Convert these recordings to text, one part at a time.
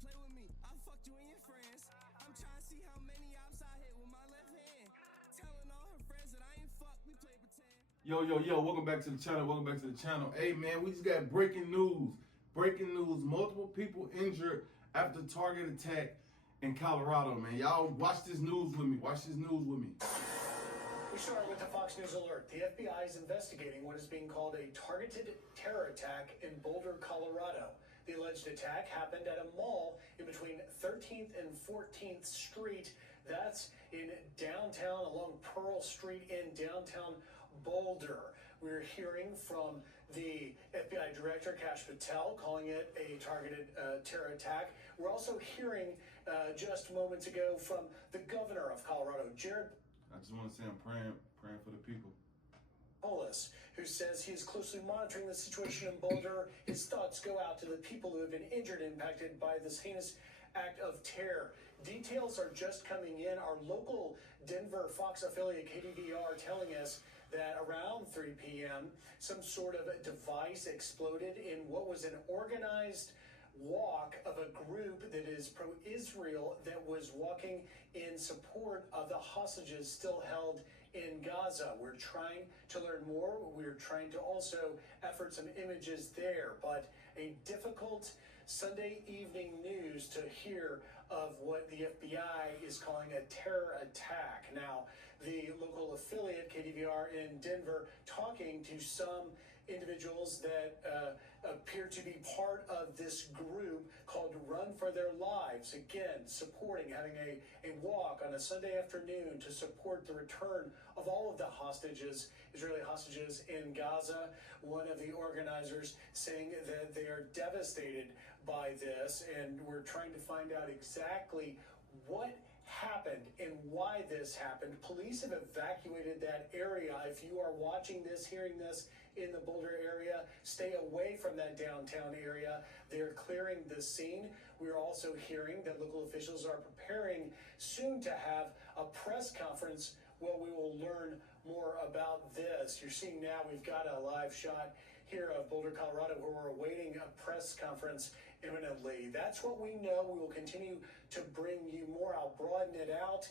play with me. I fucked you and your friends. I'm trying to see how many ops I hit with my left hand. Telling all her friends that I ain't fucked, we play pretend. Yo, welcome back to the channel. Hey man, we just got breaking news. Multiple people injured after target attack in Colorado, man. Y'all watch this news with me. We start with the Fox News alert. The FBI is investigating what is being called a targeted terror attack in Boulder, Colorado. The alleged attack happened at a mall in between 13th and 14th Street. That's in downtown, along Pearl Street in downtown Boulder. We're hearing from the FBI Director, Kash Patel, calling it a targeted terror attack. We're also hearing just moments ago from the governor of Colorado, Jared. I just want to say I'm praying for the people. Polis, who says he is closely monitoring the situation in Boulder. His thoughts go out to the people who have been injured and impacted by this heinous act of terror. Details are just coming in. Our local Denver Fox affiliate KDVR telling us that around 3 p.m. some sort of device exploded in what was an organized walk of a group that is pro-Israel that was walking in support of the hostages still held in Gaza. We're trying to learn more. We're trying to also effort some images there, but a difficult Sunday evening news to hear of what the FBI is calling a terror attack. Now, the local affiliate KDVR in Denver talking to some individuals that appear to be part of this group called Run for Their Lives. Again, supporting, having a walk on a Sunday afternoon to support the return of all of the hostages, Israeli hostages in Gaza. One of the organizers saying that they are devastated by this, and we're trying to find out exactly what happened and why this happened. Police have evacuated that area. If you are watching this, hearing this in the Boulder area, stay away from that downtown area. They're clearing the scene. We're also hearing that local officials are preparing soon to have a press conference. Well, we will learn more about this. You're seeing now we've got a live shot here of Boulder, Colorado, where we're awaiting a press conference imminently. That's what we know. We will continue to bring you more. I'll broaden it out.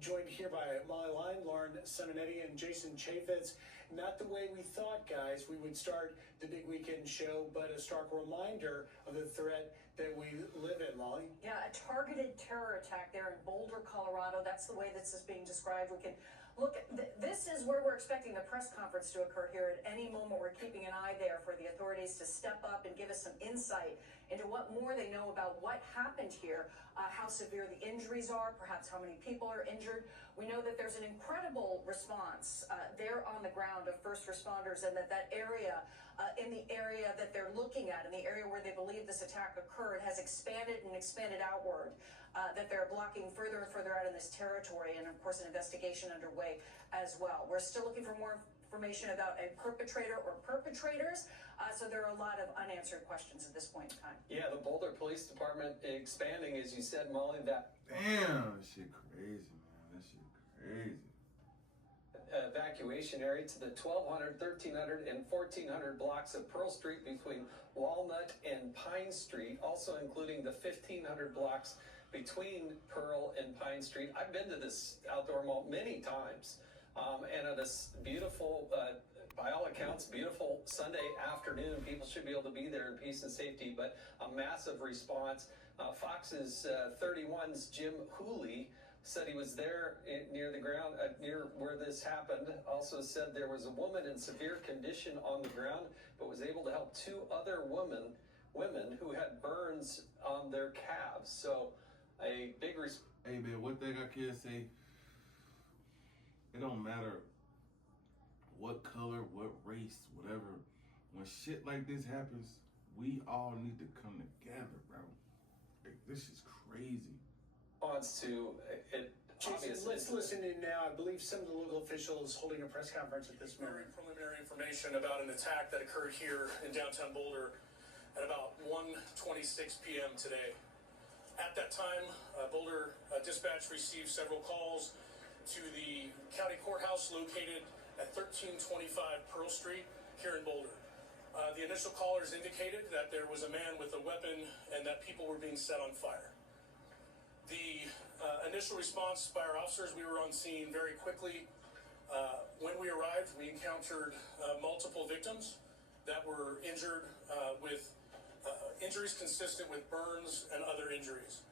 Joined here by Molly Line, Lauren Simonetti, and Jason Chaffetz. Not the way we thought, guys. We would start the big weekend show, but a stark reminder of the threat that we live in, Molly. Yeah, a targeted terror attack there in Boulder, Colorado. That's the way this is being described. We can look at this is where we're expecting the press conference to occur here at any moment. We're keeping an eye there for the authorities to step up and give us some insight into what more they know about what happened here, how severe the injuries are, perhaps how many people are injured. We know that there's an incredible response there on the ground of first responders, and that area, in the area that they're looking at, in the area where they believe this attack occurred, has expanded outward, that they're blocking further and further out in this territory, and of course an investigation underway as well. We're still looking for more information about a perpetrator or perpetrators, so there are a lot of unanswered questions at this point in time. Yeah, the Boulder Police Department expanding, as you said, Molly, that... Damn, that shit crazy, man. That shit crazy. Evacuation area to the 1200, 1300, and 1400 blocks of Pearl Street between Walnut and Pine Street, also including the 1500 blocks between Pearl and Pine Street. I've been to this outdoor mall many times. And at this beautiful, by all accounts, beautiful Sunday afternoon, people should be able to be there in peace and safety, but a massive response. Fox's 31's Jim Hooley said he was there near the ground, near where this happened. Also said there was a woman in severe condition on the ground, but was able to help two other women who had burns on their calves. So a big response. Hey man, one thing I can say, it don't matter what color, what race, whatever. When shit like this happens, we all need to come together, bro. Like, this is crazy. To it. Jason, let's listen in now. I believe some of the local officials holding a press conference at this moment. Preliminary information about an attack that occurred here in downtown Boulder at about 1:26 p.m. today. At that time, Boulder dispatch received several calls to the county courthouse located at 1325 Pearl Street here in Boulder. The The initial callers indicated that there was a man with a weapon and that people were being set on fire. The initial response by our officers, we were on scene very quickly. When we arrived, we encountered multiple victims that were injured with injuries consistent with burns and other injuries.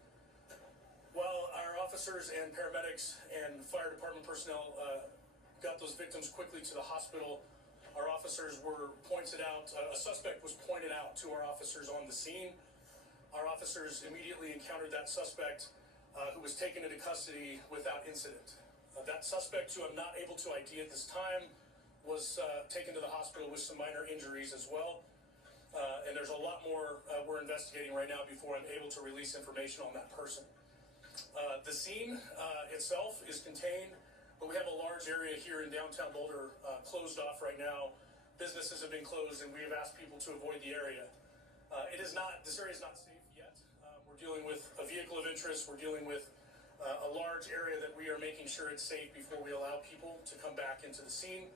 While our officers and paramedics and fire department personnel got those victims quickly to the hospital, our officers were pointed out, a suspect was pointed out to our officers on the scene. Our officers immediately encountered that suspect who was taken into custody without incident. That suspect, who I'm not able to ID at this time, was taken to the hospital with some minor injuries as well. And there's a lot more we're investigating right now before I'm able to release information on that person. The scene itself is contained, but we have a large area here in downtown Boulder closed off right now. Businesses have been closed, and we have asked people to avoid the area. This area is not safe yet. We're dealing with a vehicle of interest. We're dealing with a large area that we are making sure it's safe before we allow people to come back into the scene.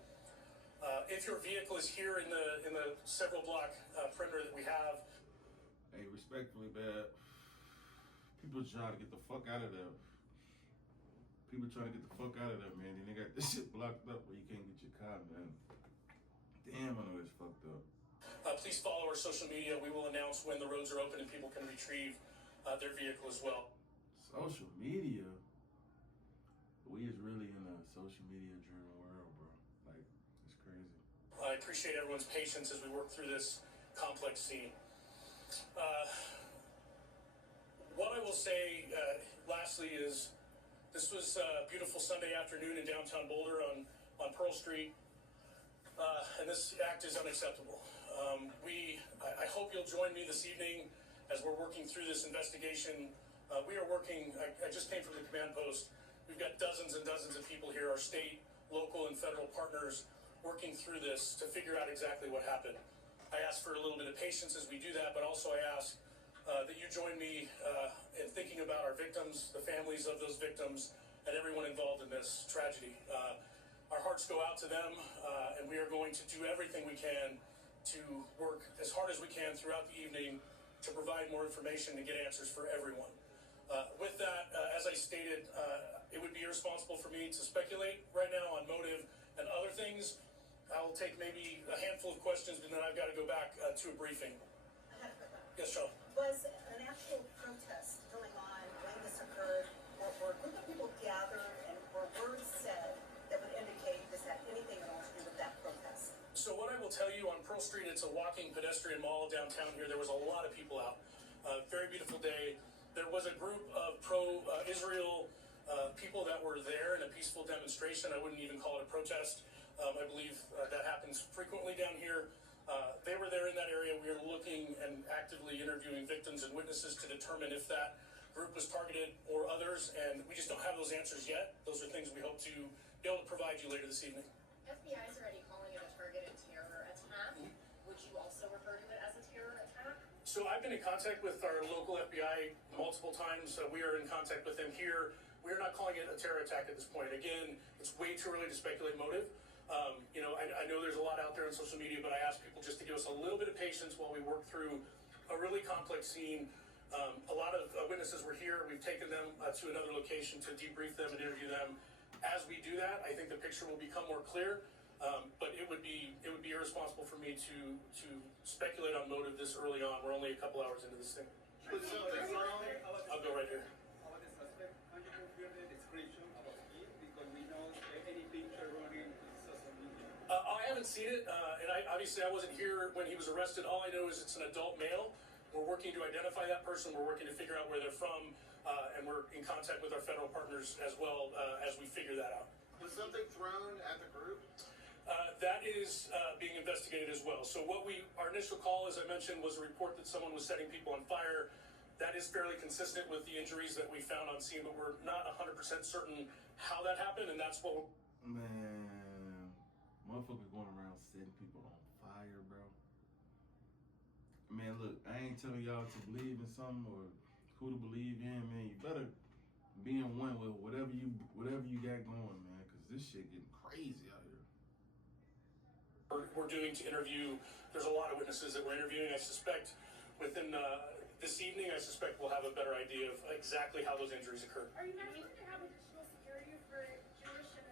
If your vehicle is here in the several block perimeter that we have. Hey, respectfully, man, people trying to get the fuck out of there. People trying to get the fuck out of there, man. And they got this shit blocked up where you can't get your car, man. Damn, I know it's fucked up. Please follow our social media. We will announce when the roads are open and people can retrieve their vehicle as well. Social media? We is really in a social media driven world, bro. Like, it's crazy. I appreciate everyone's patience as we work through this complex scene. What I will say lastly is this was a beautiful Sunday afternoon in downtown Boulder on Pearl Street, and this act is unacceptable. I hope you'll join me this evening as we're working through this investigation. We are working, I just came from the command post. We've got dozens and dozens of people here, our state, local, and federal partners, working through this to figure out exactly what happened. I ask for a little bit of patience as we do that, but also I ask that you join me in thinking about our victims, the families of those victims, and everyone involved in this tragedy. Our hearts go out to them, and we are going to do everything we can to work as hard as we can throughout the evening to provide more information and get answers for everyone. With that, as I stated, it would be irresponsible for me to speculate right now on motive and other things. I will take maybe a handful of questions, and then I've got to go back to a briefing. Yes, Charlotte. Was an actual protest going on when this occurred, or a group of people gathered and were words said that would indicate this had anything at all to do with that protest? So what I will tell you, on Pearl Street, it's a walking pedestrian mall downtown here. There was a lot of people out. Very beautiful day. There was a group of pro-Israel people that were there in a peaceful demonstration. I wouldn't even call it a protest. I believe that happens frequently down here. They were there in that area. We are looking and actively interviewing victims and witnesses to determine if that group was targeted or others, and we just don't have those answers yet. Those are things we hope to be able to provide you later this evening. FBI is already calling it a targeted terror attack. Would you also refer to it as a terror attack? So I've been in contact with our local FBI multiple times. We are in contact with them here. We are not calling it a terror attack at this point. Again, it's way too early to speculate motive. I know there's a lot out there on social media, but I ask people just to give us a little bit of patience while we work through a really complex scene. A lot of witnesses were here. We've taken them to another location to debrief them and interview them. As we do that, I think the picture will become more clear. But it would be irresponsible for me to speculate on motive this early on. We're only a couple hours into this thing. I'll go right here. I haven't seen it, and obviously I wasn't here when he was arrested. All I know is it's an adult male. We're working to identify that person. We're working to figure out where they're from, and we're in contact with our federal partners as well as we figure that out. Was something thrown at the group? That is being investigated as well. So our initial call, as I mentioned, was a report that someone was setting people on fire. That is fairly consistent with the injuries that we found on scene, but we're not 100% certain how that happened, and that's what Man, motherfuckers going around setting people on fire, bro. Man, look, I ain't telling y'all to believe in something or who to believe in, man. You better be in one with whatever you got going, man, because this shit getting crazy out here. we're doing to interview. There's a lot of witnesses that we're interviewing. I suspect within this evening, I suspect we'll have a better idea of exactly how those injuries occurred. Are you guys going to have additional security for Jewish and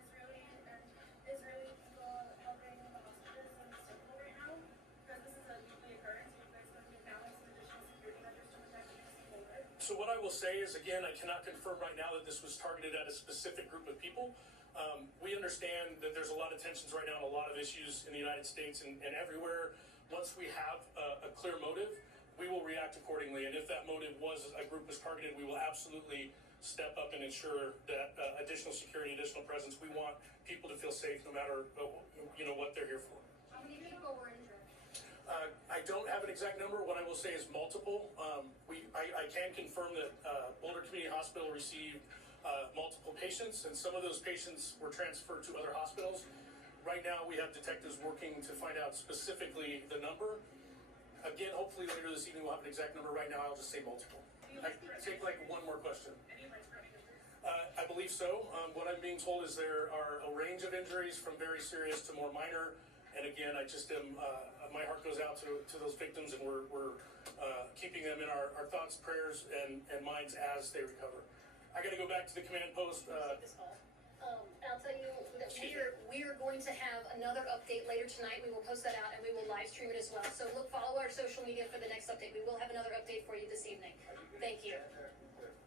Israeli people helping the hostages in Istanbul right now? Because this is a weekly occurrence. You guys going to be announcing some additional security measures to protect innocent Boulder? So what I will say is, again, I cannot confirm right now that this was targeted at a specific group of people. We understand that there's a lot of tensions right now and a lot of issues in the United States and everywhere. Once we have a clear motive, we will react accordingly. And if that motive was a group was targeted, we will absolutely step up and ensure that additional security, additional presence. We want people to feel safe no matter what they're here for. How many people were injured? I don't have an exact number. What I will say is multiple. I can confirm that Boulder Community Hospital received multiple patients, and some of those patients were transferred to other hospitals. Right now, we have detectives working to find out specifically the number. Again, hopefully later this evening we'll have an exact number. Right now, I'll just say multiple. I take like one more question. I believe so. What I'm being told is there are a range of injuries from very serious to more minor. And again, I just am, my heart goes out to those victims, and we're keeping them in our thoughts, prayers, and minds as they recover. I got to go back to the command post. I'll tell you that we are going to have another update later tonight. We will post that out and we will live stream it as well. So follow our social media for the next update. We will have another update for you this evening. Thank you.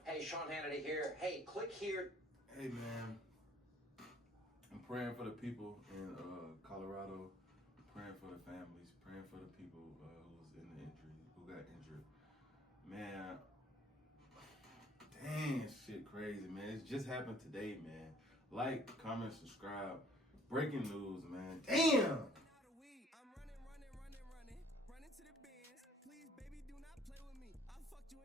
Hey, Sean Hannity here. Hey, click here. Hey man, I'm praying for the people in Colorado, praying for the families, praying for the people who got injured. Man, dang, shit crazy, man. It just happened today, man. Like, comment, subscribe. Breaking news, man. Damn! I'm running to the bands. Please, baby, do not play with me. I'll fuck you